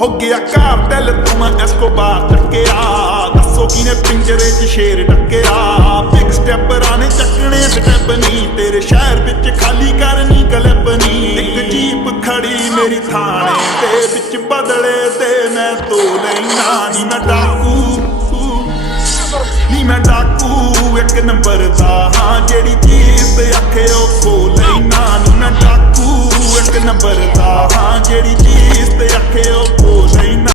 ਹੋ ਗਿਆ ਕਾਰਟੈਲ ਤੂੰ ਮੈਂ ਐਸਕੋਬਾਰ ਟੱਕਿਆ। ਦੱਸੋ ਕਿਨੇ ਪਿੰਜਰੇ 'ਚ ਸ਼ੇਰ ਟੱਕਿਆ। ਬਿਗ ਸਟੈਪਰਾਂ ਨੇ ਚੱਕਣੇ ਸਟੈਪ ਨੀ ਤੇਰੇ ਸ਼ਹਿਰ ਵਿੱਚ ਖਾਲੀ ਕਰਨੀ ਕਲਿੱਪ ਨੀ। ਇੱਕ ਜੀਪ ਖੜੀ ਮੇਰੀ ਥਾਣੇ ਦੇ ਵਿੱਚ ਬਦਲੇ ਤੇ ਮੈਂ ਧੋ ਲੈਣਾ। ਨੀ ਮੈਂ ਡਾਕੂ ਨੀ ਮੈਂ ਡਾਕੂ ਇੱਕ ਨੰਬਰ ਦਾ ਹਾਂ ਜਿਹੜੀ ਚੀਜ਼ ਤੇ ਆਖੇ ਉਹ ਖੋ ਲੈਣਾ। ਨੀ ਮੈਂ ਡਾਕੂ ਇੱਕ ਨੰਬਰ ਦਾ ਹਾਂ ਜਿਹੜੀ ਚੀਜ਼ ਤੇ ਆਖੇ ਉਹ ਖੋ ਲੈਣਾ।